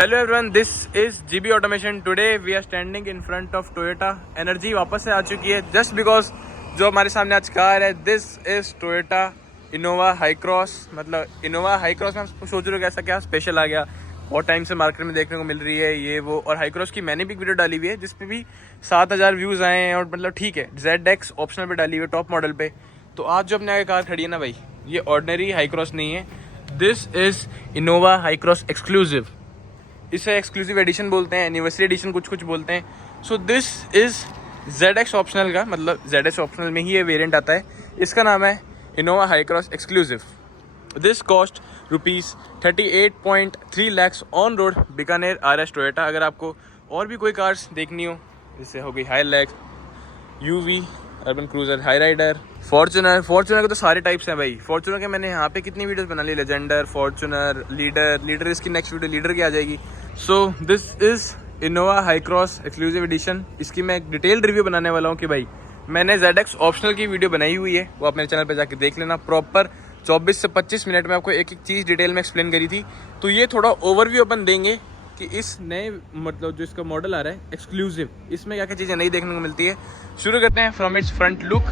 Hello everyone, this is GB automation. Today we are standing in front of Toyota energy. वापस से आ चुकी है just because जो हमारे सामने आज कार है, this is Toyota Innova high cross. मतलब इनोवा हाई क्रॉस में हम सोच रहे हो कैसा क्या स्पेशल आ गया, बहुत टाइम से मार्केट में देखने को मिल रही है ये वो। और हाई क्रॉस की मैंने भी एक वीडियो डाली हुई है जिसपे भी 7000 व्यूज़ आए हैं। और मतलब ठीक है, ZX ऑप्शनल पे डाली हुई है, टॉप मॉडल पे। तो आज जो अपने आगे कार खड़ी है ना भाई, ये ऑर्डिनरी हाई क्रॉस नहीं है, this is Innova Hycross exclusive. इसे एक्सक्लूसिव एडिशन बोलते हैं, एनिवर्सरी एडिशन कुछ बोलते हैं। सो दिस इज़ ZX ऑप्शनल का, मतलब ZX ऑप्शनल में ही ये वेरिएंट आता है। इसका नाम है Innova Hycross exclusive. This cost ₹38.3 lakhs on road Bikaner RS Toyota. अगर आपको और भी कोई कार्स देखनी हो, जैसे हो गई Hilux, UV, Urban Cruiser, Hyryder, Fortuner के तो सारे टाइप्स हैं भाई। फॉर्चुनर के मैंने यहाँ पे कितनी वीडियोस बना ली, लेजेंडर, फॉर्चुनर, लीडर इसकी नेक्स्ट वीडियो लीडर की आ जाएगी। So this is Innova Hycross exclusive edition. इसकी मैं एक डिटेल्ड रिव्यू बनाने वाला हूँ कि भाई मैंने ZX ऑप्शनल की वीडियो बनाई हुई है, वो आप मेरे चैनल पर जाके देख लेना। प्रॉपर 24 से 25 मिनट में आपको एक एक चीज़ डिटेल में एक्सप्लेन करी थी। तो ये थोड़ा ओवरव्यू अपन देंगे कि इस नए, मतलब जो इसका मॉडल आ रहा है एक्सक्लूसिव, इसमें क्या क्या चीज़ें नई देखने को मिलती है। शुरू करते हैं from its front look.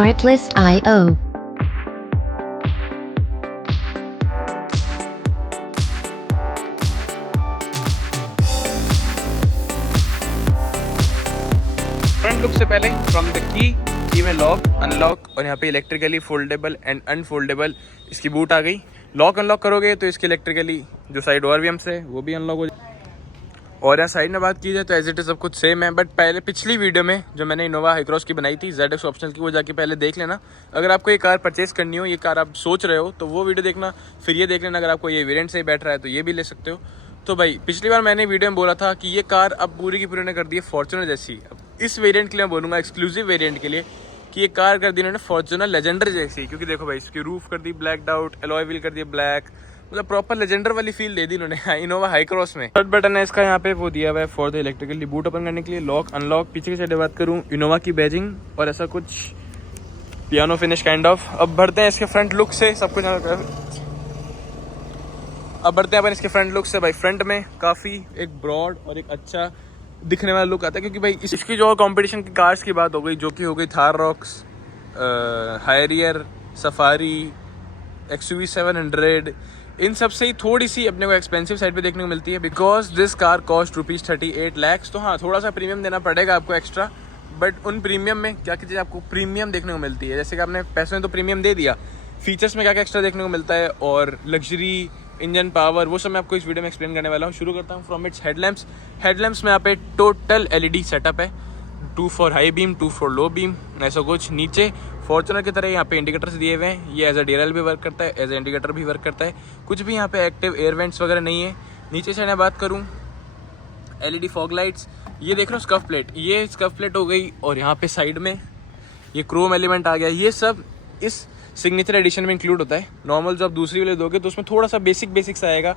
Artlist.io front look से पहले फ्रॉम द की में लॉक अनलॉक, और यहाँ पे इलेक्ट्रिकली फोल्डेबल एंड अनफोल्डेबल इसकी बूट आ गई। लॉक अनलॉक करोगे तो इसके इलेक्ट्रिकली जो साइड ORVMs है वो भी अनलॉक हो जाए। और यहाँ साइड में बात की जाए तो एज इट इज सब कुछ सेम है। बट पहले पिछली वीडियो में जो मैंने इनोवा हाई क्रॉस की बनाई थी ZX ऑप्शनल की, वो जाके पहले देख लेना। अगर आपको ये कार परचेस करनी हो, ये कार आप सोच रहे हो, तो वो वीडियो देखना, फिर ये देख लेना। अगर आपको ये वेरिएंट से बैठ रहा है तो ये भी ले सकते हो। तो भाई पिछली बार मैंने वीडियो में बोला था कि ये कार अब पूरी की पूरी ने कर दी है फॉर्च्यूनर जैसी। अब इस वेरिएंट के लिए मैं बोलूँगा, एक्सक्लूसिव वेरिएंट के लिए, कि ये कार कर दी इन्होंने फॉर्च्यूनर लेजेंडर जैसी। क्योंकि देखो भाई, इसकी रूफ कर दी ब्लैक आउट, एलॉय व्हील कर दिया ब्लैक, मतलब प्रॉपर लेजेंडर वाली फील दे दी इन्होंने इनोवा हाई क्रॉस में। थर्ड बटन है इसका, यहाँ पे वो दिया हुआ है for the electrically boot open करने के लिए। लॉक अनलॉक, पीछे की साइड बात करूँ, इनोवा की बैजिंग और ऐसा कुछ पियानो फिनिश काइंड ऑफ। अब बढ़ते हैं इसके फ्रंट लुक से, सब कुछ अब बढ़ते हैं अपन इसके फ्रंट लुक से। भाई फ्रंट में काफ़ी एक ब्रॉड और एक अच्छा दिखने वाला लुक आता है। क्योंकि भाई इसकी जो कंपटीशन की कार्स की बात हो गई, जो कि हो गई थार रॉक्स, हायरियर, सफारी, XUV 700, इन सब से ही थोड़ी सी अपने को एक्सपेंसिव साइड पे देखने को मिलती है। Because this car cost ₹38 lakhs। तो हाँ, थोड़ा सा प्रीमियम देना पड़ेगा आपको एक्स्ट्रा। बट उन प्रीमियम में क्या क्या चीज़ आपको प्रीमियम देखने को मिलती है, जैसे कि आपने पैसों में तो प्रीमियम दे दिया, फीचर्स में क्या क्या एक्स्ट्रा देखने को मिलता है, और लग्जरी, इंजन पावर, वो सब मैं आपको इस वीडियो में एक्सप्लेन करने वाला हूँ। शुरू करता हूँ फ्रॉम इट्स हेडलैम्प्स। हेडलैम्प्स में यहाँ पे टोटल LED सेटअप है, 2 for high beam, 2 for low beam, ऐसा कुछ। नीचे फॉर्च्यूनर की तरह यहाँ पे इंडिकेटर्स दिए हुए हैं। ये एज अ DRL भी वर्क करता है, एज अ इंडिकेटर भी वर्क करता है। कुछ भी यहाँ पे एक्टिव एयर वेंट्स वगैरह नहीं है। नीचे से मैं बात करूँ, LED फॉग लाइट्स, ये देख रहे हो स्कफ प्लेट, ये स्कफ प्लेट हो गई। और यहाँ पे साइड में ये क्रोम एलिमेंट आ गया। ये सब इस सिग्नेचर एडिशन में इंक्लूड होता है। नॉर्मल जो आप दूसरी वाले दोगे तो उसमें थोड़ा सा बेसिक्स आएगा।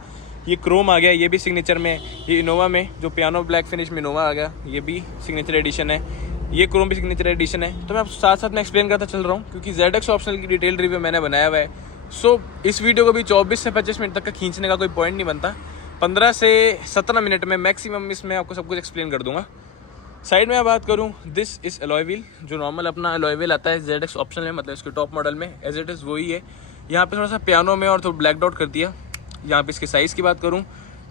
ये क्रोम आ गया, ये भी सिग्नेचर में। ये इनोवा में जो पियानो ब्लैक फिनिश में इनोवा आ गया, ये भी सिग्नेचर एडिशन है। ये क्रोम भी सिग्नेचर एडिशन है। तो मैं साथ साथ में एक्सप्लेन करता चल रहा हूँ, क्योंकि ZX ऑप्शनल की डिटेल रिव्यू मैंने बनाया हुआ है। सो इस वीडियो को भी 24 से 25 मिनट तक का खींचने का कोई पॉइंट नहीं बनता। 15 से 17 मिनट में मैक्सिमम इसमें आपको सब कुछ एक्सप्लेन कर दूंगा। साइड में बात करूं, दिस इज एलॉय व्हील, जो नॉर्मल अपना एलॉय व्हील आता है ZX ऑप्शनल में, मतलब इसके टॉप मॉडल में एज इट इज़ वही है। यहाँ पे थोड़ा सा पियानो में और थोड़ा ब्लैक डॉट कर दिया। यहाँ पे इसके साइज़ की बात करूँ,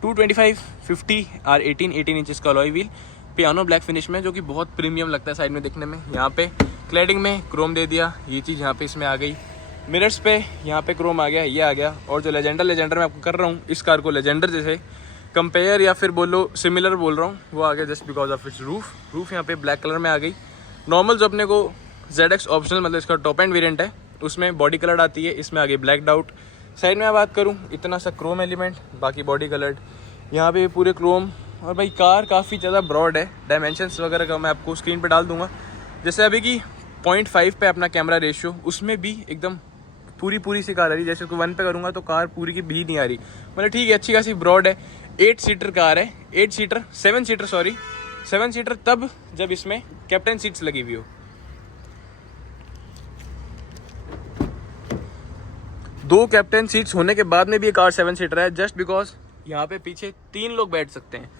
225, 50 और 18 इंचज़ का alloy wheel, piano black finish में, जो कि बहुत प्रीमियम लगता है साइड में देखने में। यहाँ पे क्लैडिंग में क्रोम दे दिया, ये चीज़ यहाँ पे इसमें आ गई। मिरर्स पे यहाँ पे क्रोम आ गया, ये आ गया। और जो लेजेंडर मैं आपको कर रहा हूँ, इस कार को लेजेंडर जैसे कंपेयर या फिर बोलो सिमिलर बोल रहा हूँ, वो आ गया just because of its roof यहाँ पे ब्लैक कलर में आ गई। नॉर्मल जो अपने को ZX ऑप्शनल, मतलब इसका टॉप एंड वेरिएंट है, उसमें बॉडी कलर आती है, इसमें आ गई ब्लैक डाउट। साइड में बात करूँ, इतना सा क्रोम एलिमेंट, बाकी बॉडी कलर्ड, यहाँ पे पूरे क्रोम। और भाई कार काफ़ी ज़्यादा ब्रॉड है। डायमेंशंस वगैरह का मैं आपको स्क्रीन पे डाल दूंगा। जैसे अभी की 0.5 पे अपना कैमरा रेशियो, उसमें भी एकदम पूरी सी कार आ रही है। जैसे को 1 पे करूँगा तो कार पूरी की भी नहीं आ रही, मतलब ठीक है, अच्छी खासी ब्रॉड है। 8 सीटर कार है, 7 सीटर तब जब इसमें कैप्टन सीट्स लगी हुई हो। 2 कैप्टन सीट्स होने के बाद में भी ये कार 7 सीटर है, जस्ट बिकॉज यहाँ पे पीछे 3 लोग बैठ सकते हैं।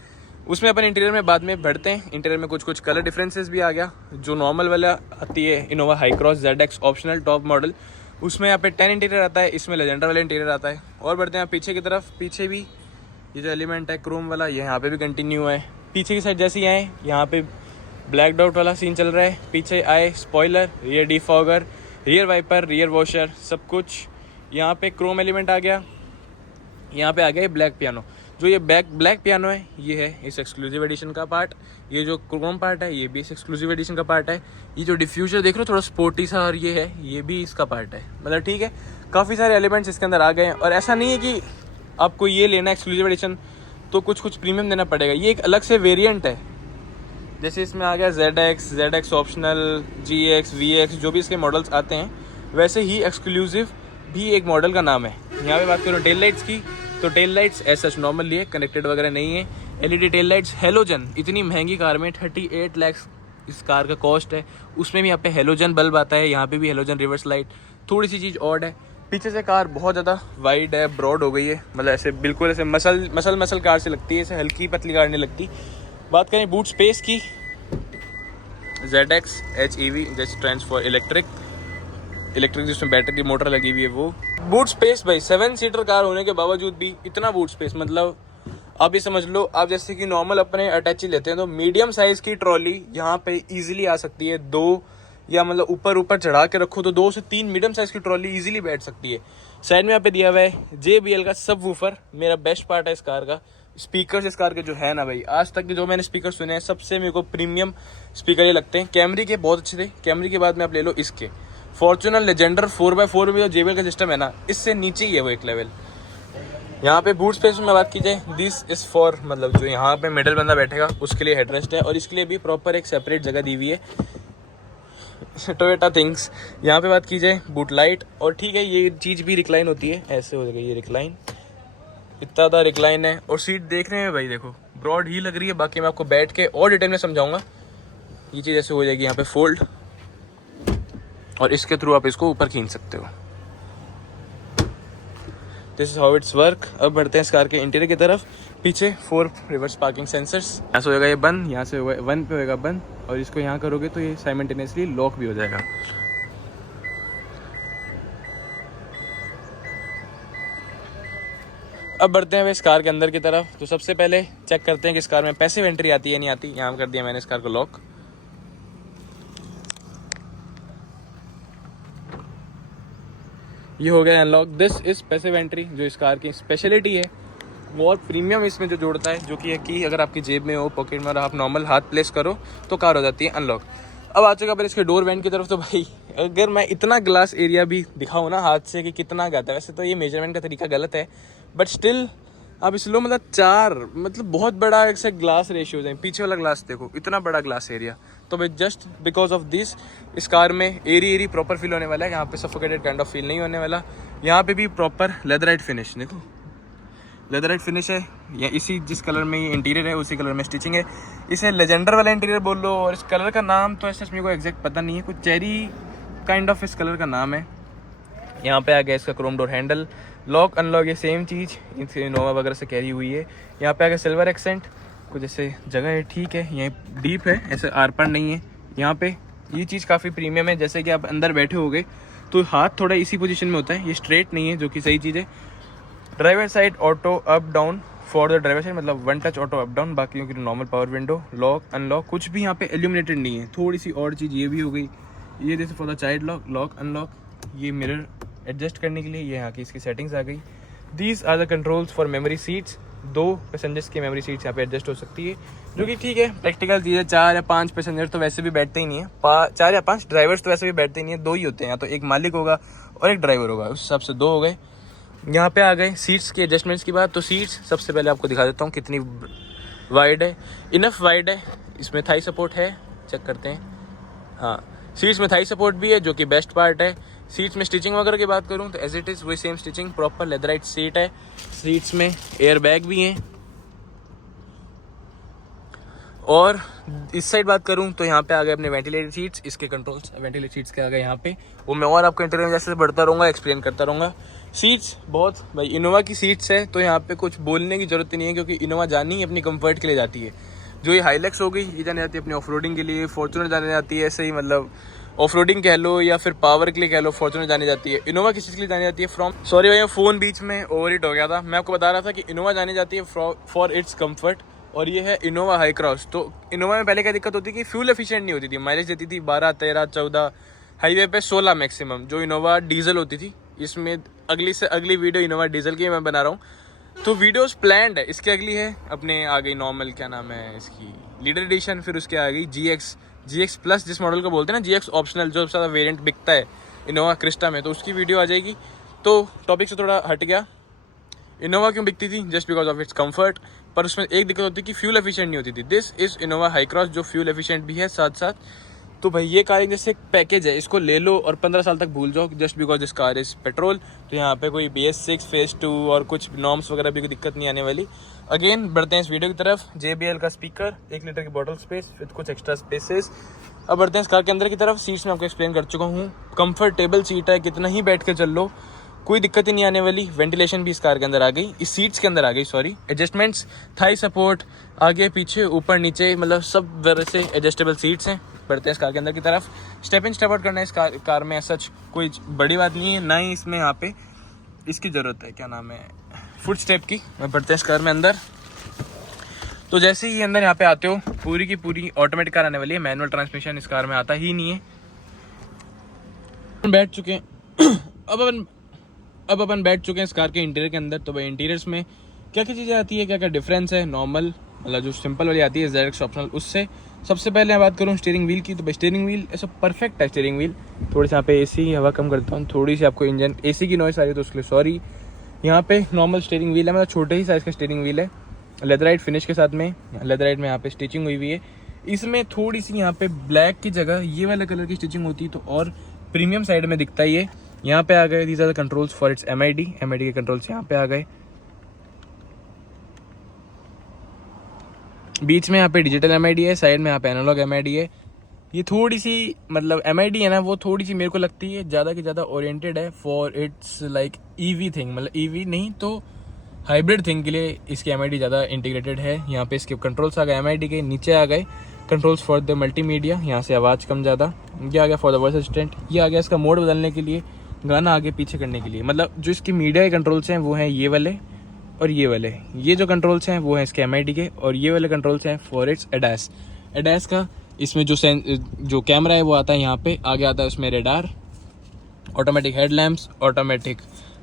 उसमें अपन इंटीरियर में बाद में बढ़ते हैं। इंटीरियर में कुछ कलर डिफरेंसेस भी आ गया। जो नॉर्मल वाला आती है Innova high cross ZX optional top model, उसमें यहाँ पे 10 इंटीरियर आता है, इसमें लेजेंडर वाला इंटीरियर आता है। और बढ़ते हैं पीछे की तरफ। पीछे भी ये जो एलिमेंट है क्रोम वाला, ये यहाँ पे भी कंटिन्यू है। पीछे की साइड जैसे ही आए, यहाँ पे ब्लैक डॉट वाला सीन चल रहा है। पीछे आए spoiler, rear defogger, rear wiper, rear washer, सब कुछ। यहाँ पे क्रोम एलिमेंट आ गया। यहाँ पे आ गया ब्लैक पियानो। जो ये ब्लैक पियानो है, ये है इस एक्सक्लूसिव एडिशन का पार्ट। ये जो क्रोम पार्ट है, ये भी इस एक्सक्लूसिव एडिशन का पार्ट है। ये जो डिफ्यूजर देख रहे हो थोड़ा स्पोर्टी सा, और ये है, ये भी इसका पार्ट है। मतलब ठीक है, काफ़ी सारे एलिमेंट्स इसके अंदर आ गए हैं। और ऐसा नहीं है कि आपको ये लेना है एक्सक्लूसिव एडिशन तो कुछ प्रीमियम देना पड़ेगा। ये एक अलग से वेरिएंट है। जैसे इसमें आ गया ZX ऑप्शनल, GX, VX, जो भी इसके मॉडल्स आते हैं, वैसे ही एक्सक्लूसिव भी एक मॉडल का नाम है। यहाँ पे बात करूँ टेल लाइट्स की, तो टेल लाइट्स ऐसा नॉर्मल लिए कनेक्टेड वगैरह नहीं है। LED टेल लाइट्स हेलोजन, इतनी महंगी कार में 38 लाख इस कार का कॉस्ट है, उसमें भी यहाँ पे हेलोजन बल्ब आता है। यहाँ पे भी हेलोजन रिवर्स लाइट। थोड़ी सी चीज़ ऑड है, पीछे से कार बहुत ज़्यादा वाइड है, ब्रॉड हो गई है। मतलब ऐसे बिल्कुल ऐसे मसल कार से लगती है, ऐसे हल्की पतली कार नहीं लगती। बात करें बूट स्पेस की, ZX HEV just stands for electric जिसमें बैटरी मोटर लगी हुई है वो। बूट स्पेस भाई 7 सीटर कार होने के बावजूद भी इतना बूट स्पेस, मतलब आप ये समझ लो, आप जैसे कि नॉर्मल अपने अटैची लेते हैं तो मीडियम साइज की ट्रॉली यहाँ पे इजीली आ सकती है। 2 या मतलब ऊपर चढ़ा के रखो तो 2 से 3 मीडियम साइज की ट्रॉली इजीली बैठ सकती है। साइड में यहाँ पे दिया हुआ है JBL का सबवूफर, मेरा बेस्ट पार्ट है इस कार का। स्पीकर इस कार के जो है ना भाई, आज तक के जो मैंने स्पीकर सुने हैं सबसे मेरे को प्रीमियम स्पीकर ये लगते हैं। कैमरी के बहुत अच्छे थे। कैमरी के बाद में आप ले लो इसके फॉर्च्यूनर लेजेंडर 4x4 में जो JBL का सिस्टम है ना, इससे नीचे ही है वो एक लेवल। यहाँ पे बूट स्पेस में बात की जाए, दिस इज फॉर, मतलब जो यहाँ पे मिडिल बंदा बैठेगा उसके लिए हेडरेस्ट है, और इसके लिए भी प्रॉपर एक सेपरेट जगह दी हुई है टोयोटा थिंग्स। यहाँ पे बात की जाए बूट लाइट, और ठीक है ये चीज़ भी रिक्लाइन होती है, ऐसे हो जाएगा ये रिक्लाइन, इतना ज़्यादा रिक्लाइन है। और सीट देख रहे हैं भाई, देखो ब्रॉड ही लग रही है। बाकी मैं आपको बैठ के और डिटेल में समझाऊंगा। ये चीज़ ऐसे हो जाएगी यहाँ पे फोल्ड, और इसके थ्रू आप इसको ऊपर खींच सकते हो। This is how it's work. अब बढ़ते हैं इस कार के इंटीरियर की तरफ। पीछे 4 रिवर्स पार्किंग सेंसर्स, यहाँ से होगा ये बंद, यहाँ से होगा 1 पे होगा बंद, और इसको यहाँ करोगे तो ये साइमल्टेनियसली लॉक भी हो जाएगा। अब बढ़ते हैं इस कार के अंदर की तरफ। तो सबसे पहले चेक करते हैं कि इस कार में पैसिव एंट्री आती है नहीं आती। यहाँ कर दिया मैंने इस कार को लॉक। ये हो गया unlock. This is passive entry, जो इस कार की स्पेशलिटी है वो और प्रीमियम इसमें जो जोड़ता है, जो कि है कि अगर आपकी जेब में हो, पॉकेट में, और आप नॉर्मल हाथ प्लेस करो तो कार हो जाती है अनलॉक। अब आ चुका पर इसके डोर वेंट की तरफ। तो भाई अगर मैं इतना ग्लास एरिया भी दिखाऊँ ना हाथ से कि कितना गाता है, वैसे तो ये मेजरमेंट का तरीका गलत है, बट स्टिल आप इस लो मतलब 4, मतलब बहुत बड़ा ऐसे ग्लास रेशियोज हैं। पीछे वाला ग्लास देखो, इतना बड़ा ग्लास एरिया। तो भाई जस्ट बिकॉज ऑफ दिस इस कार में एरी प्रॉपर फील होने वाला है। यहाँ पे सफोकेटेड काइंड ऑफ फील नहीं होने वाला। यहाँ पे भी प्रॉपर लेदराइट फिनिश, देखो लेदराइट फिनिश है। या इसी जिस कलर में ये इंटीरियर है उसी कलर में स्टिचिंग है। इसे लेजेंडर वाला इंटीरियर बोल लो, और इस कलर का नाम तो ऐसे मेरे को एग्जैक्ट पता नहीं है, कुछ चेरी काइंड ऑफ इस कलर का नाम है। यहाँ पे आ गया इसका Chrome door handle, lock unlock ये सेम चीज़ इनोवा वगैरह से कैरी हुई है। यहाँ पे आ गया सिल्वर एक्सेंट, कुछ ऐसे जगह है, ठीक है, यहाँ डीप है, ऐसे आर पार नहीं है। यहाँ पे ये चीज़ काफ़ी प्रीमियम है, जैसे कि आप अंदर बैठे होगे तो हाथ थोड़ा इसी पोजीशन में होता है, ये स्ट्रेट नहीं है, जो कि सही चीज़ है। Driver side auto up down for the driver side, मतलब 1 टच ऑटो अप डाउन, बाकी की normal power window, lock unlock, कुछ भी यहाँ पे एल्यूमिनेटेड नहीं है। थोड़ी सी और चीज़ ये भी हो गई, ये जैसे for the child lock, lock unlock, ये मिरर एडजस्ट करने के लिए ये यहाँ की इसकी सेटिंग्स आ गई। These are the controls for memory seats. 2 passengers की मेमोरी सीट्स यहाँ पे एडजस्ट हो सकती है, जो कि ठीक है, प्रैक्टिकल चीज़ है। 4 या 5 पैसेंजर तो वैसे भी बैठते ही नहीं है, 4 या 5 ड्राइवर्स तो वैसे भी बैठते ही नहीं है, 2 ही होते हैं, या तो एक मालिक होगा और एक ड्राइवर होगा, उस हिसाब से 2 हो गए। यहाँ पे आ गए सीट्स के एडजस्टमेंट्स की बात। तो सीट्स सबसे पहले आपको दिखा देता हूँ कितनी वाइड है, इनफ वाइड है। इसमें थाई सपोर्ट है, चेक करते हैं। हाँ, सीट्स में थाई सपोर्ट भी है, जो कि बेस्ट पार्ट है। सीट्स में स्टिचिंग वगैरह की बात करूँ तो एज इट इज़ वही same stitching, proper leatherette seat है। सीट्स में एयर बैग भी हैं। और इस साइड बात करूं तो यहाँ पे आ गए अपने वेंटिलेटेड सीट्स, इसके कंट्रोल्स वेंटिलेटेड सीट्स के आ गए यहाँ पे। वो मैं और आपको इंटरव्यू में जैसे बढ़ता रहूँगा, एक्सप्लेन करता रहूँगा। सीट्स बहुत भाई इनोवा की सीट्स है तो यहाँ पे कुछ बोलने की ज़रूरत ही नहीं है, क्योंकि इनोवा जानी ही अपनी कंफर्ट के लिए जाती है। जो ये हाईलैक्स हो गई ये जाने जाती है अपनी ऑफ रोडिंग के लिए, फॉर्च्यूनर जाने जाती है ऐसे ही, मतलब ऑफ रोडिंग कह लो या फिर पावर के लिए कह लो, फॉर्च्यूनर जानी जाती है। इनोवा किस चीज़ के लिए जानी जाती है फ्रॉम, सॉरी भाई फ़ोन बीच में ओवरहीट हो गया था। मैं आपको बता रहा था कि इनोवा जानी जाती है फॉर इट्स कम्फर्ट, और ये है इनोवा हाई क्रॉस। तो इनोवा में पहले क्या दिक्कत होती थी कि फ्यूल एफिशिएंट नहीं होती थी, माइलेज देती थी 12, 13, 14, हाईवे पे 16 मैक्सिमम, जो इनोवा डीजल होती थी। इसमें अगली से अगली वीडियो इनोवा डीजल की मैं बना रहा हूँ, तो वीडियोस प्लान्ड है। इसके अगली है अपने आ गई नॉर्मल, क्या नाम है इसकी, लीडर एडिशन, फिर उसके आ गई GX प्लस, जिस मॉडल को बोलते हैं ना GX ऑप्शनल, जो सबसे ज़्यादा वेरिएंट बिकता है इनोवा क्रिस्टा में, तो उसकी वीडियो आ जाएगी। तो टॉपिक से थोड़ा हट गया, इनोवा क्यों बिकती थी, just because of its comfort, पर उसमें एक दिक्कत होती है कि फ्यूल एफिशिएंट नहीं होती थी। This is Innova high cross, जो फ्यूल एफिशिएंट भी है साथ साथ। तो भाई ये कार एक जैसे एक पैकेज है, इसको ले लो और 15 साल तक भूल जाओ, just because this car is petrol. तो यहाँ पे कोई BS6 फेज 2 और कुछ नॉर्म्स वगैरह भी कोई दिक्कत नहीं आने वाली। अगेन बढ़ते हैं इस वीडियो की तरफ। JBL का स्पीकर, 1 लीटर की बॉटल स्पेस विद कुछ एक्स्ट्रा स्पेसेस। अब बढ़ते हैं इस कार के अंदर की तरफ। सीट्स में आपको एक्सप्लेन कर चुका हूँ, कंफर्टेबल सीट है, कितना ही बैठ के चल लो कोई दिक्कत ही नहीं आने वाली। वेंटिलेशन भी इस कार के अंदर आ गई, इस सीट्स के अंदर आ गई, सॉरी। एडजस्टमेंट्स, थाई सपोर्ट, आगे पीछे ऊपर नीचे, मतलब सब तरह से एडजस्टेबल सीट्स हैं। बढ़ते हैं इस कार के अंदर की तरफ। स्टेप इन स्टेप आउट करना है इस कार में, सच कोई बड़ी बात नहीं है, ना ही इसमें यहाँ पे इसकी ज़रूरत है, क्या नाम है, फुट स्टेप की। मैं बढ़ते हैं इस कार में अंदर। तो जैसे ही अंदर यहाँ पे आते हो, पूरी की पूरी ऑटोमेटिक कार आने वाली है, मैनुअल ट्रांसमिशन इस कार में आता ही नहीं है। बैठ चुके हैं अब अपन बैठ चुके हैं इस कार के इंटीरियर के अंदर। तो भाई इंटीरियर्स में क्या क्या चीज़ें आती है, क्या क्या डिफरेंस है नॉर्मल, मतलब जो सिंपल वाली आती है ZX ऑप्शनल, उससे। सबसे पहले मैं बात करूँ स्टीयरिंग व्हील की, तो भाई स्टीयरिंग व्हील ऐसा परफेक्ट है। स्टीयरिंग व्हील थोड़ी सी यहाँ पे AC हवा कम करता हूँ, थोड़ी सी आपको इंजन AC की नॉइस आ रही है तो उसके लिए सॉरी। यहाँ पे नॉर्मल स्टीयरिंग व्हील है, मतलब छोटे ही साइज़ का स्टीयरिंग व्हील है, लेदराइट फिनिश के साथ में। लेदराइट में यहाँ पे स्टिचिंग हुई हुई है। इसमें थोड़ी सी यहाँ पे ब्लैक की जगह ये वाले कलर की स्टिचिंग होती है तो और प्रीमियम साइड में दिखता है ये। यहाँ पे आ गए these are the controls for its MID के कंट्रोल्स यहाँ पे आ गए। बीच में यहाँ पे डिजिटल MID है, साइड में यहाँ पे एनालॉग MID है। ये थोड़ी सी मतलब MID है ना, वो थोड़ी सी मेरे को लगती है ज़्यादा की ज़्यादा ओरिएंटेड है for its like EV thing, मतलब EV नहीं तो हाइब्रिड थिंग के लिए इसकी MID ज़्यादा इंटीग्रेटेड है। यहाँ पे इसके कंट्रोल्स आ गए MID के, नीचे आ गए कंट्रोल्स फॉर द मल्टीमीडिया, यहाँ से आवाज़ कम ज़्यादा। ये आ गया फॉर द वॉइस असिस्टेंट, ये आ गया इसका मोड बदलने के लिए, गाना आगे पीछे करने के लिए। मतलब जो इसकी मीडिया के कंट्रोल्स हैं वो हैं ये वाले और ये वाले। ये जो कंट्रोल्स हैं वो हैं इसके MID के, और ये वाले कंट्रोल्स हैं फॉर इट्स ADAS का। इसमें जो कैमरा है वो आता है यहाँ पे, आगे आता है उसमें radar, automatic headlamps, automatic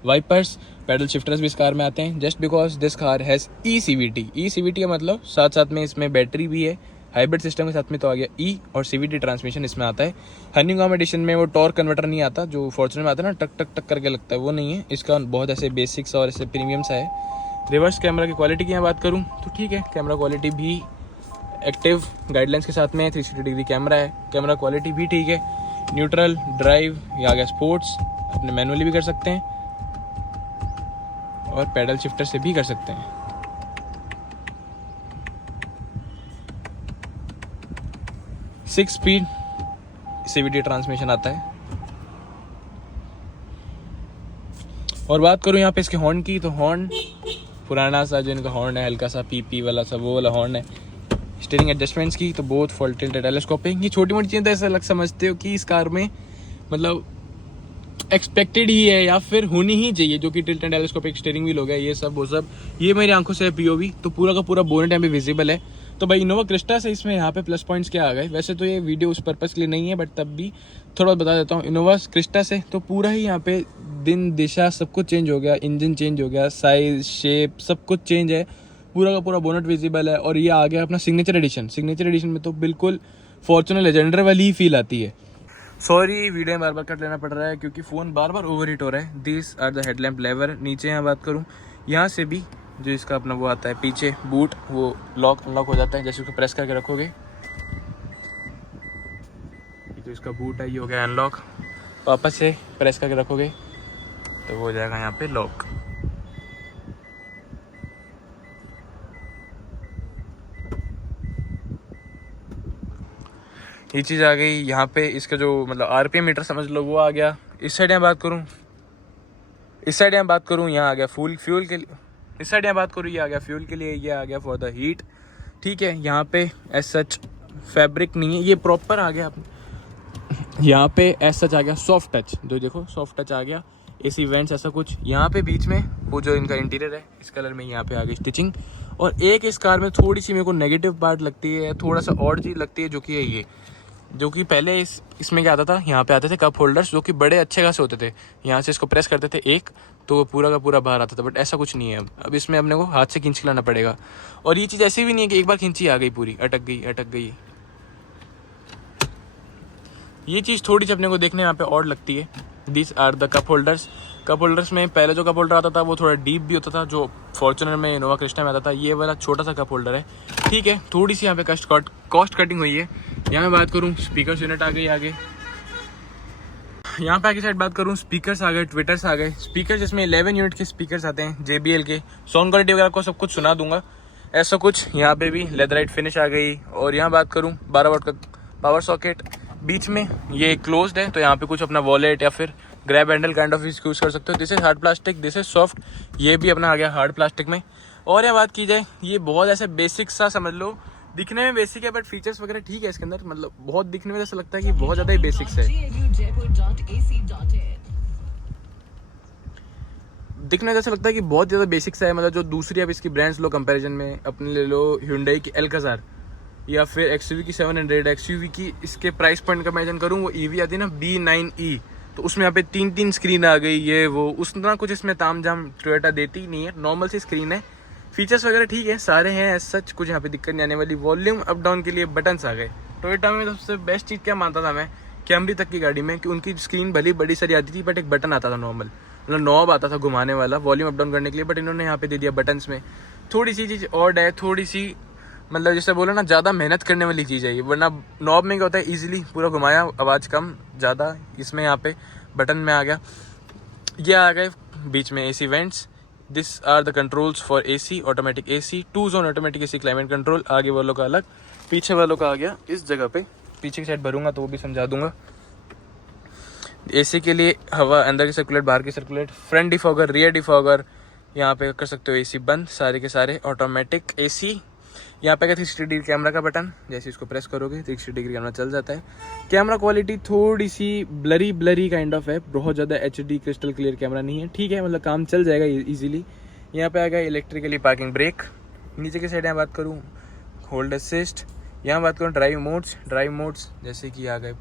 wipers, paddle shifters भी इस कार में आते हैं। Just because this car has ECVT का मतलब साथ साथ में इसमें बैटरी भी है, हाइब्रिड सिस्टम के साथ में तो आ गया E, और CVT ट्रांसमिशन इसमें आता है। हनीकॉम एडिशन में वो टॉर्क कन्वर्टर नहीं आता जो फॉर्च्यूनर में आता है ना, टक टक टक करके लगता है, वो नहीं है इसका, बहुत ऐसे बेसिक्स और ऐसे प्रीमियम सा है। रिवर्स कैमरा की क्वालिटी की मैं बात करूँ तो ठीक है, कैमरा क्वालिटी भी एक्टिव गाइडलाइंस के साथ में 360 डिग्री कैमरा है, कैमरा क्वालिटी भी ठीक है। न्यूट्रल, ड्राइव, या गया स्पोर्ट्स, अपने मैनुअली भी कर सकते हैं और पैडल शिफ्टर से भी कर सकते हैं। 6 स्पीड CVT ट्रांसमिशन आता है। और बात करूँ यहाँ पे इसके हॉर्न की, तो हॉर्न पुराना सा जो इनका हॉर्न है, हल्का सा PP वाला सा, वो वाला हॉर्न है। स्टीयरिंग एडजस्टमेंट्स की तो बहुत फुल टिल्ट टेलीस्कोपिंग, ये छोटी मोटी चीज़ें तो ऐसा लग समझते हो कि इस कार में मतलब एक्सपेक्टेड ही है या फिर होनी ही चाहिए, जो कि tilt and telescopic steering wheel हो गया, ये सब वो सब। ये मेरी आंखों से POV, तो पूरा का पूरा बोनेट यहाँ पे विजिबल है। तो भाई इनोवा क्रिस्टा से इसमें यहाँ पे प्लस पॉइंट्स क्या आ गए, वैसे तो ये वीडियो उस पर्पज़ के लिए नहीं है, बट तब भी थोड़ा बता देता हूँ। इनोवा क्रिस्टा से तो पूरा ही यहाँ पे दिन दिशा सब कुछ चेंज हो गया, इंजन चेंज हो गया, साइज शेप सब कुछ चेंज है, पूरा का पूरा बोनेट विजिबल है। और ये आ गया अपना सिग्नेचर एडिशन में तो बिल्कुल फॉर्च्यूनर लेजेंडर वाली ही फील आती है। सॉरी वीडियो में बार बार कट लेना पड़ रहा है क्योंकि फ़ोन बार बार ओवरहीट हो रहा है। दिस आर द हेडलैम्प लेवर। नीचे यहाँ बात करूँ, यहाँ से भी जो इसका अपना वो आता है पीछे बूट, वो लॉक अनलॉक हो जाता है जैसे उसको प्रेस करके रखोगे। ये जो इसका बूट है ये हो गया अनलॉक, वापस से प्रेस करके रखोगे तो वो हो जाएगा यहाँ पे लॉक। ये चीज़ आ गई यहाँ पे। इसका जो मतलब RPM मीटर समझ लो वो आ गया। इस साइड में बात करूँ, इस साइड यहाँ बात करूँ, यहाँ आ गया फ्यूल के लिए। इस साइड यहाँ बात करूँ, ये आ गया फ्यूल के लिए, ये आ गया फॉर द हीट। ठीक है, यहाँ पे एज सच फैब्रिक नहीं है, ये प्रॉपर आ गया। यहाँ पे एज सच आ गया सॉफ्ट टच, जो देखो सॉफ्ट टच आ गया, एसी वेंट्स ऐसा कुछ। यहाँ पे बीच में वो जो इनका इंटीरियर है इस कलर में, यहाँ पे आ गई स्टिचिंग। और एक इस कार में थोड़ी सी मेरे को नेगेटिव पार्ट लगती है, थोड़ा सा और चीज़ लगती है, जो कि है ये, जो कि पहले इसमें क्या आता था, यहाँ पे आते थे कप होल्डर्स जो कि बड़े अच्छे खासे होते थे। यहाँ से इसको प्रेस करते थे एक, तो वो पूरा का पूरा बाहर आता था। बट ऐसा कुछ नहीं है अब इसमें अपने को हाथ से खींच के लाना पड़ेगा। और ये चीज़ ऐसी भी नहीं है कि एक बार खींची आ गई पूरी, अटक गई। ये चीज़ थोड़ी सी अपने को देखने में यहाँ पे और लगती है। This are the cup holders. Cup holders में पहले जो कप होल्डर आता था वो थोड़ा डीप भी होता था, जो फॉर्च्यूनर में, इनोवा क्रिस्टा में आता था। ये वाला छोटा सा कप होल्डर है। ठीक है, थोड़ी सी यहाँ पे कॉस्ट कटिंग हुई है। यहाँ मैं बात करूँ, स्पीकर यूनिट आ गई आगे। यहाँ पे आगे साइड बात करूँ, स्पीकर्स आ गए, ट्विटर्स आ गए। स्पीकर जिसमें 11 यूनिट के स्पीकर्स आते हैं JBL के। साउंड क्वालिटी वगैरह को सब कुछ सुना दूंगा, ऐसा कुछ। यहाँ पे भी लेदराइट फिनिश आ गई। और यहाँ बात करूँ 12 वाट का पावर सॉकेट। बीच में ये क्लोज्ड है, तो यहाँ पे कुछ अपना वॉलेट या फिर grab handle kind of use कर सकते हो। This is hard plastic, this is soft. ये भी अपना आ गया हार्ड प्लास्टिक में। और यहाँ बात की जाए, ये बहुत ऐसे बेसिक सा समझ लो, दिखने में बेसिक है बट फीचर्स वगैरह ठीक है इसके अंदर। मतलब बहुत दिखने में ऐसा लगता है कि बहुत ज़्यादा ही बेसिक्स है। दिखने में ऐसा लगता है कि बहुत ज़्यादा बेसिक्स है। मतलब जो दूसरी अब इसकी ब्रांड्स लो कंपैरिजन में, अपने ले लो Hyundai की Alcazar या फिर XUV की 700, XUV की इसके प्राइस पॉइंट कंपैरिजन करूँ, वो EV आती है ना B9E, तो उसमें यहाँ पे 3 स्क्रीन आ गई। ये वो उतना कुछ इसमें ताम झाम टोयोटा देती नहीं है, नॉर्मल सी स्क्रीन है। फीचर्स वगैरह ठीक है, सारे हैं एज सच, कुछ यहाँ पे दिक्कत नहीं आने वाली। वॉल्यूम अप डाउन के लिए बटन्स आ गए। टोयोटा में सबसे बेस्ट चीज़ क्या मानता था मैं, कैमरी तक की गाड़ी में, कि उनकी स्क्रीन भली बड़ी सारी आती थी बट एक बटन आता था नॉर्मल, मतलब नॉब आता था घुमाने वाला वॉल्यूम अप डाउन करने के लिए। बट इन्होंने यहाँ पे दे दिया बटन्स में। थोड़ी सी चीज़ ऑड है, थोड़ी सी मतलब जैसे बोलो ना, ज़्यादा मेहनत करने वाली चीज़ है ये। वरना नॉब में क्या होता है, ईजिली पूरा घुमाया, आवाज़ कम ज़्यादा। इसमें यहाँ पे बटन में आ गया। ये आ गए बीच में AC vents. This are the controls for AC, automatic AC, 2 zone automatic AC climate control. आगे वालों का अलग, पीछे वालों का आ गया इस जगह पे। पीछे की साइड भरूंगा तो वो भी समझा दूंगा। AC के लिए हवा अंदर की सर्कुलेट, बाहर की circulate. Front defogger, rear defogger, यहाँ पे कर सकते हो AC बंद, सारे के सारे ऑटोमेटिक AC। यहाँ पे 360 डिग्री कैमरा का बटन, जैसे इसको प्रेस करोगे 360 डिग्री कैमरा चल जाता है। कैमरा क्वालिटी थोड़ी सी ब्लरी काइंड ऑफ है, बहुत ज़्यादा HD क्रिस्टल क्लियर कैमरा नहीं है। ठीक है, मतलब काम चल जाएगा इजीली। यहाँ पे आ गया इलेक्ट्रिकली पार्किंग ब्रेक। नीचे की साइड यहाँ बात करूँ, होल्ड असिस्ट। यहाँ बात करूँ ड्राइव मोड्स जैसे कि आ गए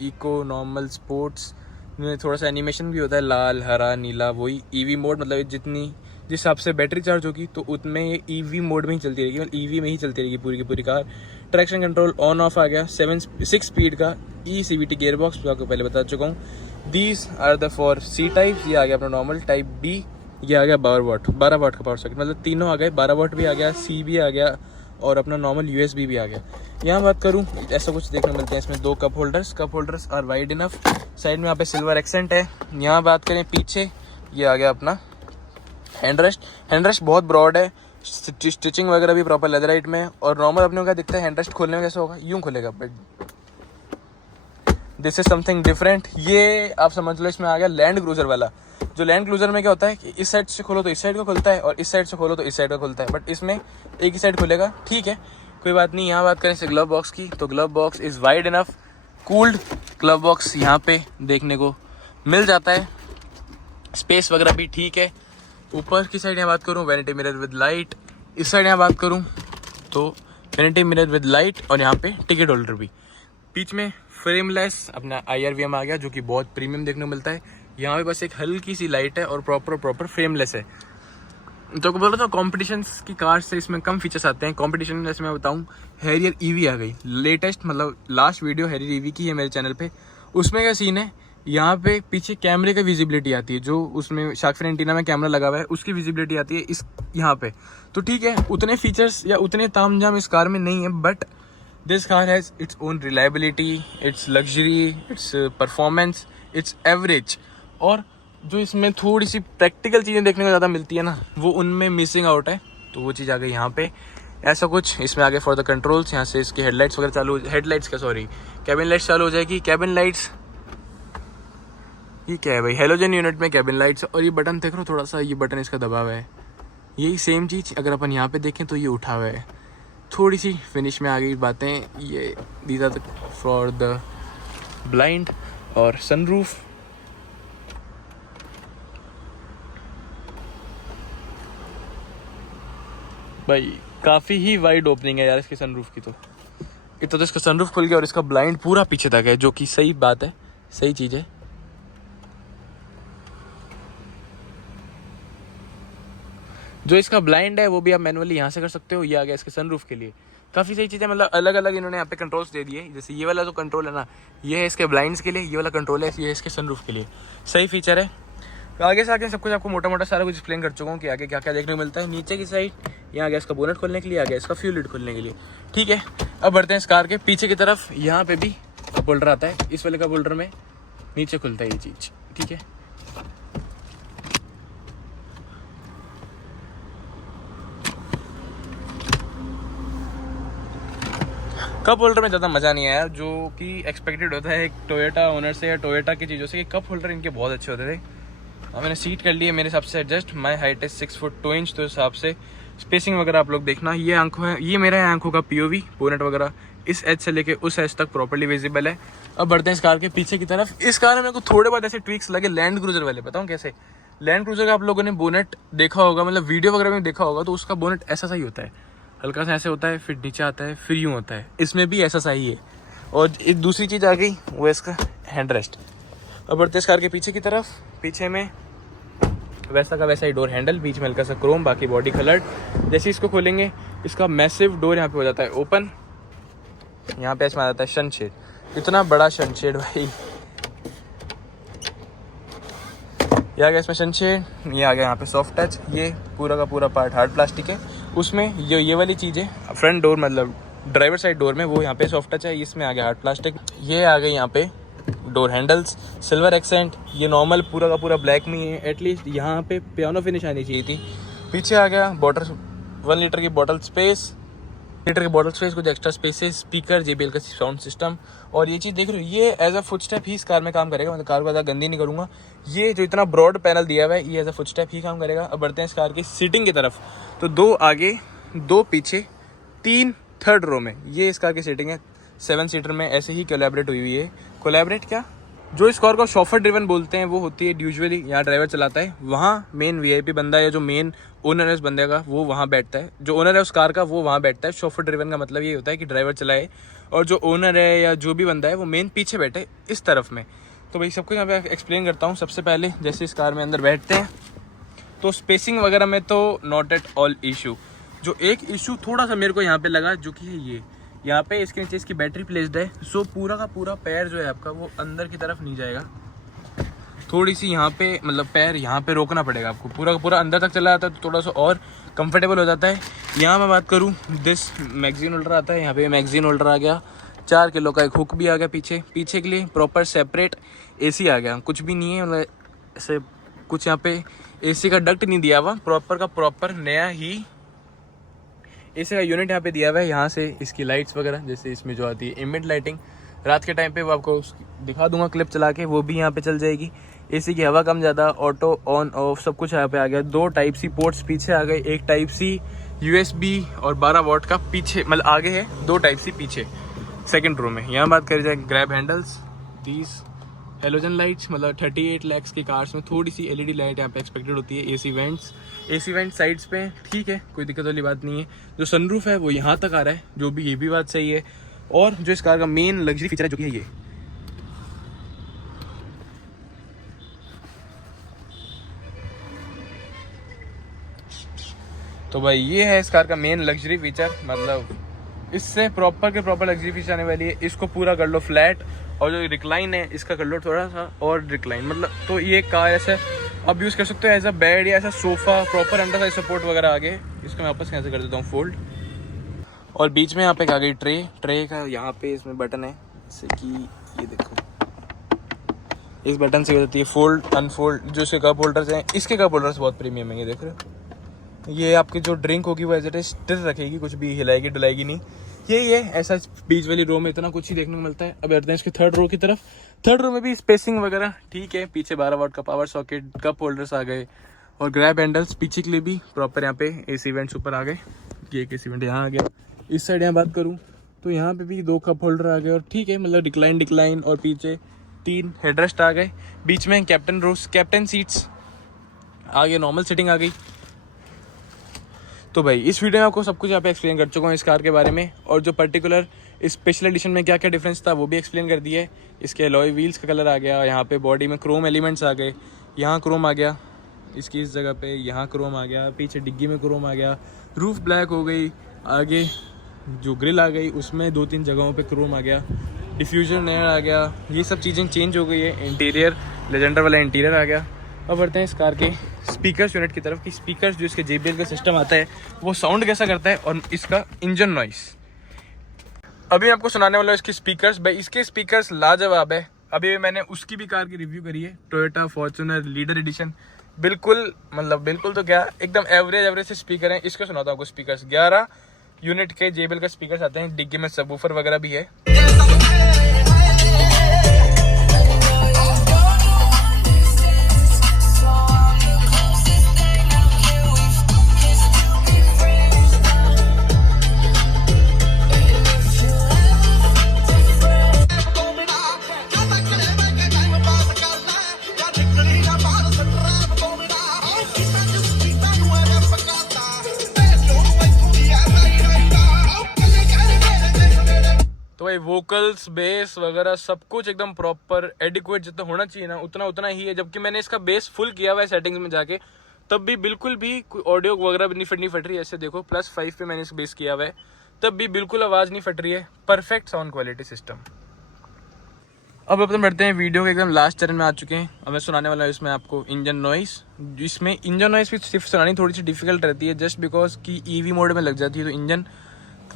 इको, नॉर्मल, स्पोर्ट्स। थोड़ा सा एनिमेशन भी होता है, लाल, हरा, नीला, वही EV मोड। मतलब जिस हिसाब से बैटरी चार्ज होगी तो उतने ये EV मोड में ही चलती रहेगी, मतलब EV में ही चलती रहेगी पूरी की पूरी car. Traction control on off आ गया। 6 स्पीड का ECVT गियर बॉक्स, जो आपको पहले बता चुका हूँ। These are the four C types. ये आ गया अपना नॉर्मल टाइप B। ये आ गया 12 वाट का पावर सॉकेट, मतलब तीनों आ गए। 12 वाट भी आ गया, C भी आ गया और अपना नॉर्मल USB भी आ गया। यहाँ बात करूँ, ऐसा कुछ देखने मिलते हैं इसमें 2 cup holders are wide enough. Side में यहाँ पे सिल्वर एक्सेंट है। यहाँ बात करें पीछे, ये आ गया अपना हैंड रेस्ट बहुत ब्रॉड है। स्टिचिंग वगैरह भी प्रॉपर लेदराइट में। और नॉर्मल अपने को क्या दिखता है, हैंड रेस्ट खोलने में कैसे होगा, यूं खुलेगा, but this is something different. ये आप समझ लो, इसमें आ गया लैंड क्रूजर वाला। जो लैंड क्रूजर में क्या होता है कि इस साइड से खोलो तो इस साइड का खुलता है और इस साइड से खोलो तो इस साइड का खुलता है, बट इसमें एक ही साइड खुलेगा। ठीक है, कोई बात नहीं। यहाँ बात करें इस ग्लव बॉक्स की, तो glove box is wide enough. Cooled glove box यहाँ पे देखने को मिल जाता है। स्पेस वगैरह भी ठीक है। ऊपर की साइड यहाँ बात करूँ, वैनिटी मिरर विद लाइट। इस साइड यहाँ बात करूँ तो वैनिटी मिरर विद लाइट और यहाँ पे टिकट होल्डर भी। बीच में फ्रेमलेस अपना IRVM आ गया, जो कि बहुत प्रीमियम देखने को मिलता है। यहाँ पे बस एक हल्की सी लाइट है और प्रॉपर फ्रेमलेस है। तो बोल रहा था कॉम्पिटिशन की कार से इसमें कम फीचर्स आते हैं। कॉम्पिटिशन जैसे मैं बताऊँ, हैरियर EV आ गई लेटेस्ट, मतलब लास्ट वीडियो हैरियर EV की है मेरे चैनल पे। उसमें क्या सीन है, यहाँ पे पीछे कैमरे का विजिबिलिटी आती है, जो उसमें शार्क फिन एंटीना में कैमरा लगा हुआ है उसकी विजिबिलिटी आती है इस यहाँ पे। तो ठीक है, उतने फीचर्स या उतने तामझाम इस कार में नहीं है, but this car has its own reliability, it's luxury, it's performance, it's average. और जो इसमें थोड़ी सी प्रैक्टिकल चीज़ें देखने को ज़्यादा मिलती है ना, वो उनमें मिसिंग आउट है। तो वो चीज़ आ गई यहाँ पे। ऐसा कुछ इसमें आगे फॉर द कंट्रोल्स, यहाँ से इसकी हेडलाइट्स वगैरह चालू, कैबिन लाइट्स चालू हो जाएगी। कैबिन लाइट्स ये क्या है भाई, हेलोजन यूनिट में कैबिन लाइट्स। और ये बटन देख रहे हो, थोड़ा सा ये बटन इसका दबा हुआ है। यही सेम चीज़ अगर अपन यहाँ पे देखें तो ये उठा हुआ है। थोड़ी सी फिनिश में आ गई बातें। ये these are for the blind और सनरूफ। भाई काफ़ी ही वाइड ओपनिंग है यार इसकी सनरूफ की। तो इतना तो इसका सनरूफ खुल गया और इसका ब्लाइंड पूरा पीछे तक है, जो कि सही बात है, सही चीज़ है। जो इसका ब्लाइंड है वो भी आप मैनुअली यहाँ से कर सकते हो। ये आ गया इसके सनरूफ के लिए। काफ़ी सही चीज़ है, मतलब अलग अलग इन्होंने यहाँ पे कंट्रोल्स दे दिए। जैसे ये वाला जो कंट्रोल है ना, ये है इसके ब्लाइंड्स के लिए, ये वाला कंट्रोल है ये है इसके सनरूफ के लिए। सही फीचर है। तो आगे से आगे सब कुछ आपको मोटा मोटा सारा कुछ एक्सप्लेन कर चुका हूँ कि आगे क्या क्या देखने को मिलता है। नीचे की साइड यहाँ आ गया इसका बोनट खोलने के लिए, आ गया इसका फ्यूल लिड खोलने के लिए। ठीक है, अब बढ़ते हैं इस कार के पीछे की तरफ। यहाँ पे भी कप होल्डर आता है। इस वाले कप होल्डर में नीचे खुलता है ये चीज़। ठीक है, कप होल्डर में ज़्यादा मज़ा नहीं आया जो कि एक्सपेक्टेड होता है एक टोयोटा ओनर से या टोयोटा की चीज़ों से, कि कप होल्डर इनके बहुत अच्छे होते थे। अब मैंने सीट कर ली है मेरे हिसाब से एडजस्ट। माई हाइट है 6 फुट 2 इंच, तो हिसाब से स्पेसिंग वगैरह आप लोग देखना। ये आंखों है, ये मेरा आंखों का POV बोनेट वगैरह इस एज से लेके उस एज तक प्रॉपर्ली विजिबल है। अब बढ़ते हैं इस कार के पीछे की तरफ। इस कार में मेरे को थोड़े बहुत ऐसे ट्विक्स लगे लैंड क्रूजर वाले। बताऊँ कैसे? लैंड क्रूजर का आप लोगों ने बोनेट देखा होगा, मतलब वीडियो वगैरह में देखा होगा, तो उसका बोनेट ऐसा सा ही होता है, हल्का सा ऐसे होता है, फिर नीचे आता है, फिर यूँ होता है। इसमें भी ऐसा सा ही है। और एक दूसरी चीज़ आ गई वो है इसका हैंड रेस्ट। अब बढ़ते इस कार के पीछे की तरफ। पीछे में वैसा का वैसा ही डोर हैंडल, बीच में हल्का सा क्रोम, बाकी बॉडी कलर्ड। जैसे इसको खोलेंगे इसका मैसिव डोर यहाँ पे हो जाता है ओपन। यहाँ पे इसमें आ जाता है सनशेड। इतना बड़ा सनशेड भाई, ये आ गया इसमें सनशेड। ये आ गया यहाँ पे सॉफ्ट टच। ये पूरा का पूरा पार्ट हार्ड प्लास्टिक है। उसमें जो ये वाली चीज़ है फ्रंट डोर, मतलब ड्राइवर साइड डोर में, वो यहाँ पे सॉफ्ट टच है। इसमें आ गया हार्ड प्लास्टिक। ये आ गई यहाँ पे डोर हैंडल्स, सिल्वर एक्सेंट। ये नॉर्मल पूरा का पूरा ब्लैक में है। एटलीस्ट यहाँ पे पियानो फिनिश आनी चाहिए थी। पीछे आ गया बॉटल 1 लीटर की बॉटल स्पेस, कुछ एक्स्ट्रा स्पेसेस, स्पीकर, JBL का साउंड सिस्टम। और ये चीज़ देख रहे हो, ये एज अ फुटस्टेप ही इस कार में काम करेगा। मतलब कार को ज़्यादा गंदी नहीं करूँगा। ये जो इतना ब्रॉड पैनल दिया हुआ है, ये एज अ फुटस्टेप ही काम करेगा। अब बढ़ते हैं इस कार की सीटिंग की तरफ। तो 2 आगे 2 पीछे 3 थर्ड रो में ये इस कार की सीटिंग है। 7 सीटर में ऐसे ही कोलैबोरेट हुई हुई है। कोलैबोरेट क्या, जो इस कार को शॉफर ड्रिवन बोलते हैं वो होती है यूजुअली यहाँ ड्राइवर चलाता है, वहाँ मेन VIP बंदा है, जो मेन ओनर है उस बंदे का, वो वहाँ बैठता है। जो ओनर है उस कार का वो वहाँ बैठता है। शॉफर ड्रिवन का मतलब ये होता है कि ड्राइवर चलाए और जो ओनर है या जो भी बंदा है वो मेन पीछे बैठे इस तरफ में। तो भाई सबको यहाँ पे एक्सप्लेन करता हूँ। सबसे पहले जैसे इस कार में अंदर बैठते हैं तो स्पेसिंग वगैरह में तो नॉट एट ऑल इशू। जो एक इशू थोड़ा सा मेरे को यहाँ पे लगा, जो कि है ये, यहाँ पे इसके नीचे इसकी बैटरी प्लेस्ड है। सो पूरा का पूरा पैर जो है आपका वो अंदर की तरफ नहीं जाएगा। थोड़ी सी यहाँ पे मतलब पैर यहाँ पे रोकना पड़ेगा आपको। पूरा का पूरा अंदर तक चला जाता है तो थोड़ा सा और कंफर्टेबल हो जाता है। यहाँ मैं बात करूँ, दिस मैगजीन होल्डर आता है। यहाँ पे मैगजीन होल्डर आ गया। 4 किलो का एक हुक भी आ गया पीछे के लिए। प्रॉपर सेपरेट AC आ गया। कुछ भी नहीं है, मतलब ऐसे कुछ यहाँ पे AC का डक्ट नहीं दिया हुआ, प्रॉपर का प्रॉपर नया ही AC का यूनिट यहाँ पे दिया हुआ है। यहाँ से इसकी लाइट्स वगैरह, जैसे इसमें जो आती है एम्बिएंट लाइटिंग, रात के टाइम पे वो आपको दिखा दूंगा क्लिप चला के, वो भी यहाँ पे चल जाएगी। AC की हवा कम ज़्यादा, ऑटो ऑन ऑफ सब कुछ यहाँ पे आ गया। 2 Type C पोर्ट्स पीछे आ गए, एक Type C USB और 12 वॉट का पीछे, मतलब आगे है, 2 Type C पीछे सेकंड रो में। यहाँ बात करी जाए grab handles, these halogen lights, मतलब 38 लाख की कार्स में थोड़ी सी LED लाइट यहाँ पे एक्सपेक्टेड होती है। AC वेंट्स साइड्स पे ठीक है, कोई दिक्कत वाली बात नहीं है। जो सनरूफ है वो यहाँ तक आ रहा है, जो भी ये भी बात सही है। और जो इस कार का मेन लग्जरी फीचर है जो कि है ये, तो भाई ये है इस कार का मेन लग्जरी फीचर। मतलब इससे प्रॉपर के प्रॉपर लग्जरी फीचर आने वाली है। इसको पूरा कर लो फ्लैट, और जो रिक्लाइन है इसका कर लो थोड़ा सा और रिक्लाइन। मतलब तो ये कार ऐसे अब यूज़ कर सकते हो एज अ बेड या ऐसा sofa, proper under size support वगैरह आगे। इसको मैं वापस कैसे कर देता हूँ फोल्ड। और बीच में यहाँ पे आ गई ट्रे का, यहाँ पे इसमें बटन है, जैसे कि ये देखो, इस बटन से हो जाती है फोल्ड अनफोल्ड। जो इसके कप होल्डर्स हैं, इसके कप होल्डर्स बहुत प्रीमियम है, ये देख रहे हो। ये आपकी जो ड्रिंक होगी वो एज इट इज स्टिर रखेगी, कुछ भी हिलाएगी डुलाएगी नहीं। यही है, ऐसा बीच वाली रो में इतना कुछ ही देखने को मिलता है। अब बढ़ते हैं इसके थर्ड रो की तरफ। थर्ड रो में भी स्पेसिंग वगैरह ठीक है, पीछे 12 वाट का पावर सॉकेट, कप होल्डर्स आ गए और ग्रैब हैंडल्स पीछे के लिए भी प्रॉपर। यहाँ पे एसी वेंट्स ऊपर आ गए, ये एक एसी वेंट यहाँ आ गया। इस साइड यहाँ बात करूँ तो यहाँ पे भी 2 कप होल्डर आ गए और ठीक है, मतलब डिक्लाइन और पीछे 3 हेडरेस्ट आ गए। बीच में कैप्टन सीट्स आ गए, नॉर्मल सीटिंग आ गई। तो भाई इस वीडियो में आपको सब कुछ यहाँ पे एक्सप्लेन कर चुका हूँ इस कार के बारे में, और जो पर्टिकुलर स्पेशल एडिशन में क्या क्या डिफरेंस था वो भी एक्सप्लेन कर दिया है। इसके अलॉय व्हील्स का कलर आ गया, यहाँ पे बॉडी में क्रोम एलिमेंट्स आ गए, यहाँ क्रोम आ गया इसकी इस जगह पे, यहाँ क्रोम आ गया, पीछे डिग्गी में क्रोम आ गया, रूफ ब्लैक हो गई, आगे जो ग्रिल आ गई उसमें 2-3 जगहों पे क्रोम आ गया, डिफ्यूजर नया आ गया, ये सब चीज़ें चेंज हो गई है। इंटीरियर लेजेंडर वाला इंटीरियर आ गया। अब बढ़ते हैं इस कार के स्पीकर्स यूनिट की तरफ कि स्पीकर्स जो इसके JBL का सिस्टम आता है वो साउंड कैसा करता है और इसका इंजन नॉइस। अभी मैं आपको सुनाने वाला हूँ इसके स्पीकर्स। भाई इसके स्पीकर्स लाजवाब है। अभी मैंने उसकी भी कार की रिव्यू करी है, टोयोटा फॉर्च्यूनर लीडर एडिशन। बिल्कुल तो क्या, एकदम एवरेज से स्पीकर हैं। इसके सुनाता हूँ आपको स्पीकर्स। 11 यूनिट के JBL का स्पीकर्स आते हैं, डिग्गी में सबवूफर वगैरह भी है। तो भाई वोकल्स बेस वगैरह सब कुछ एकदम प्रॉपर एडिक्वेट जितना होना चाहिए ना उतना ही है। जबकि मैंने इसका बेस फुल किया हुआ है सेटिंग्स में जाके, तब भी बिल्कुल भी ऑडियो वगैरह नहीं फट रही है। ऐसे देखो +5 पे मैंने इसका बेस किया हुआ है, तब भी बिल्कुल आवाज़ नहीं फट रही है। Perfect sound quality system. अब अपन बढ़ते हैं वीडियो के एकदम लास्ट चरण में आ चुके हैं। अब मैं सुनाने वाला हूँ इसमें आपको इंजन नॉइस। इसमें इंजन नॉइस भी सिर्फ सुनानी थोड़ी सी डिफिकल्ट रहती है, जस्ट बिकॉज कि EV मोड में लग जाती है तो इंजन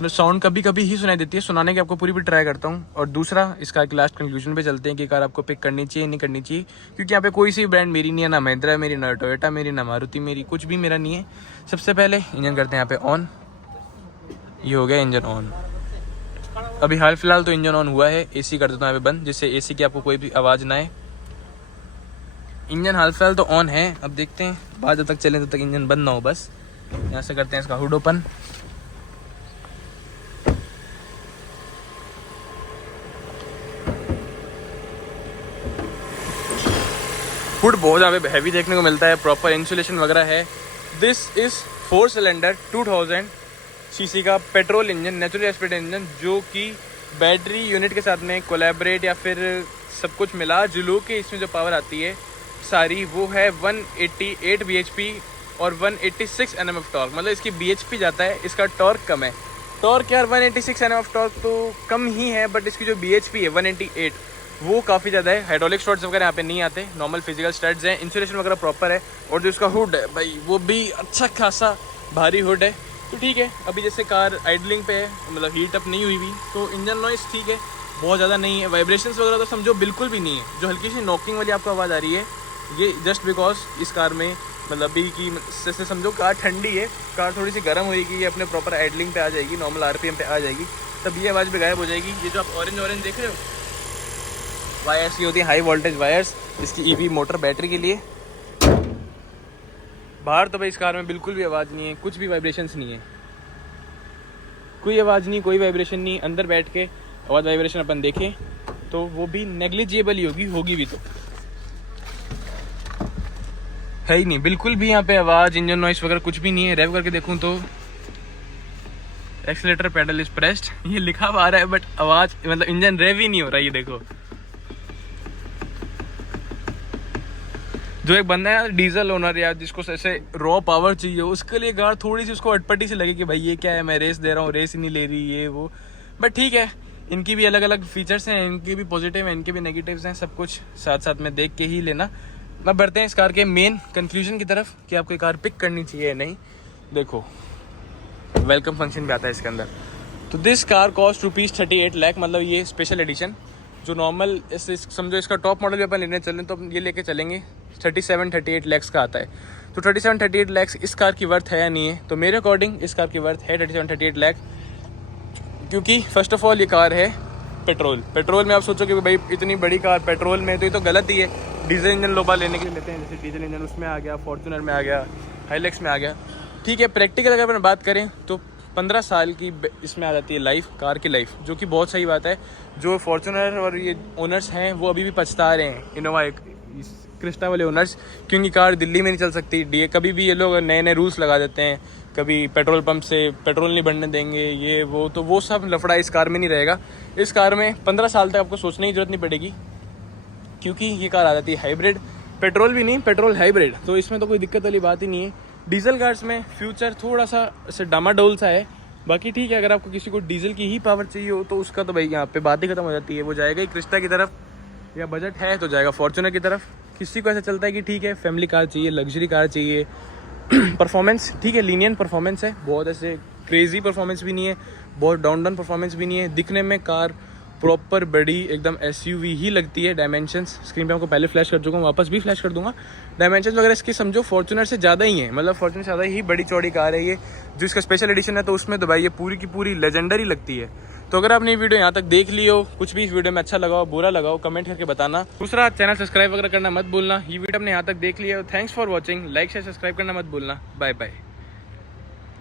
साउंड कभी ही सुनाई देती है। सुनाने की आपको पूरी ट्राई करता हूँ। और दूसरा, इस कार के लास्ट कंक्लूजन पे चलते हैं कि कार आपको पिक करनी चाहिए नहीं करनी चाहिए, क्योंकि यहाँ पे कोई सी ब्रांड मेरी नहीं है, ना महिंद्रा मेरी, ना टोयोटा मेरी, ना मारुति मेरी, कुछ भी मेरा नहीं है। सबसे पहले इंजन करते हैं यहाँ पे ऑन। ये हो गया इंजन ऑन। अभी हाल फिलहाल तो इंजन ऑन हुआ है। AC कर देता हूँ यहाँ पे बंद, जिससे AC की आपको कोई भी आवाज़ ना आए। इंजन हाल फिलहाल तो ऑन है। अब देखते हैं बाद जब तक चले तब तक इंजन बंद ना हो। बस यहाँ से करते हैं इसका हुड ओपन। हुड बहुत ज़्यादा हैवी देखने को मिलता है, प्रॉपर इंसुलेशन वगैरह है। दिस इज 4 सिलेंडर 2000 सीसी का petrol engine, natural aspirated engine, जो कि बैटरी यूनिट के साथ में कोलैबोरेट या फिर सब कुछ मिला जुलू के इसमें जो पावर आती है सारी, वो है 188 bhp और 186 Nm टॉर्क। मतलब इसकी bhp जाता है, इसका टॉर्क कम है। टॉर्क यार 186 Nm टॉर्क तो कम ही है, बट इसकी जो bhp है 188 वो काफ़ी ज़्यादा है। हाइड्रोलिक स्टड्स वगैरह यहाँ पे नहीं आते, नॉर्मल फिजिकल स्टड्स हैं। इंसुलेशन वगैरह प्रॉपर है। और जो इसका हुड है भाई वो भी अच्छा खासा भारी हुड है। तो ठीक है, अभी जैसे कार आइडलिंग पे है, मतलब हीट अप नहीं हुई हुई, तो इंजन नॉइस ठीक है, बहुत ज़्यादा नहीं है। वाइब्रेशंस वगैरह तो समझो बिल्कुल भी नहीं है। जो हल्की सी नॉकिंग वाली आपको आवाज़ आ रही है, ये जस्ट बिकॉज इस कार में मतलब अभी की जैसे समझो कार ठंडी है, कार थोड़ी सी गर्म होगी, ये अपने प्रॉपर आइडलिंग पे आ जाएगी, नॉर्मल RPM पे आ जाएगी, तब ये आवाज़ भी गायब हो जाएगी। ये जो आप ऑरेंज देख रहे हो वायर्स, ये होती है हाई वोल्टेज वायर्स इसकी EV मोटर बैटरी के लिए। बाहर तो भाई इस कार में बिल्कुल भी आवाज़ नहीं है, कुछ भी वाइब्रेशंस नहीं है, कोई आवाज़ नहीं, कोई वाइब्रेशन नहीं। अंदर बैठ के आवाज़ वाइब्रेशन अपन देखें तो वो भी नेग्लिजिबल ही होगी भी तो है ही नहीं, बिल्कुल भी यहाँ पे आवाज़ इंजन नॉइस वगैरह कुछ भी नहीं है। रेव करके देखूँ तो एक्सीलेटर पेडल इज प्रेस्ड ये लिखा हुआ आ रहा है, बट आवाज़ मतलब इंजन रेव ही नहीं हो रहा है। ये देखो, जो एक बंदा है डीजल ओनर या जिसको ऐसे रॉ पावर चाहिए, उसके लिए कार थोड़ी सी उसको अटपटी सी लगे कि भाई ये क्या है, मैं रेस दे रहा हूँ, रेस ही नहीं ले रही ये वो। बट ठीक है, इनकी भी अलग अलग फीचर्स हैं, इनके भी पॉजिटिव हैं, इनके भी नेगेटिव्स हैं, सब कुछ साथ साथ में देख के ही लेना। अब बढ़ते हैं इस कार के मेन कंक्लूजन की तरफ कि आपको कार पिक करनी चाहिए या नहीं। देखो, वेलकम फंक्शन भी आता है इसके अंदर। तो दिस कार कॉस्ट ₹38 लाख, मतलब ये स्पेशल एडिशन। जो नॉर्मल समझो इसका टॉप मॉडल भी अपन लेने चलें तो ये लेके चलेंगे 37-38 लाख का आता है। तो 37-38 लाख इस कार की वर्थ है या नहीं है? तो मेरे अकॉर्डिंग इस कार की वर्थ है 37-38 लाख। क्योंकि फर्स्ट ऑफ ऑल ये कार है पेट्रोल में। आप सोचो कि भाई इतनी बड़ी कार पेट्रोल में, तो ये तो गलत ही है। डीजल इंजन लोग लेने के लिए लेते हैं, जैसे डीजल इंजन उसमें आ गया, फॉर्च्यूनर में आ गया, हाइलेक्स में आ गया, ठीक है। प्रैक्टिकल अगर अपन बात करें तो 15 साल की इसमें आ जाती है लाइफ, कार की लाइफ, जो कि बहुत सही बात है। जो फॉर्च्यूनर और ये ओनर्स हैं वो अभी भी पछता रहे हैं, इनोवा क्रिस्टा वाले ओनर्स, क्योंकि कार दिल्ली में नहीं चल सकती। डी कभी भी ये लोग नए नए रूल्स लगा देते हैं, कभी पेट्रोल पंप से पेट्रोल नहीं भरने देंगे, ये वो, तो वो सब लफड़ा इस कार में नहीं रहेगा। इस कार में 15 साल तक आपको सोचने की जरूरत नहीं पड़ेगी, क्योंकि ये कार आ जाती है हाइब्रिड, पेट्रोल भी नहीं, पेट्रोल हाइब्रिड, तो इसमें तो कोई दिक्कत वाली बात ही नहीं है। डीजल कार्स में फ्यूचर थोड़ा सा ऐसे डामाडोल सा है, बाकी ठीक है। अगर आपको किसी को डीजल की ही पावर चाहिए हो तो उसका तो भाई यहाँ पे बात ही खत्म हो जाती है, वो जाएगा ही क्रिस्टा की तरफ, या बजट है तो जाएगा फॉर्च्यूनर की तरफ। किसी को ऐसा चलता है कि ठीक है फैमिली कार चाहिए, लग्जरी कार चाहिए, परफॉर्मेंस ठीक है, लीनियन परफॉर्मेंस है, बहुत ऐसे क्रेजी परफॉर्मेंस भी नहीं है, बहुत डाउन परफॉर्मेंस भी नहीं है। दिखने में कार प्रॉपर बड़ी एकदम SUV ही लगती है। डायमेंशंस स्क्रीन पे आपको पहले फ्लैश कर चुका हूँ, वापस भी फ्लैश कर दूंगा। डायमेंशंस वगैरह इसकी समझो फॉर्च्यूनर से ज़्यादा ही है, मतलब फॉर्च्यूनर से ज़्यादा ही बड़ी चौड़ी कार है ये। जो इसका स्पेशल एडिशन है तो उसमें तो भाई ये पूरी की पूरी लेजेंडरी लगती है। तो अगर आपने वीडियो यहाँ तक देख ली हो, कुछ भी इस वीडियो में अच्छा लगा हो, बुरा लगा हो, कमेंट करके बताना। दूसरा, चैनल सब्सक्राइब वगैरह करना मत भूलना। ये वीडियो आपने यहाँ तक देख लिया हो, thanks for watching. Like share subscribe करना मत भूलना। Bye bye.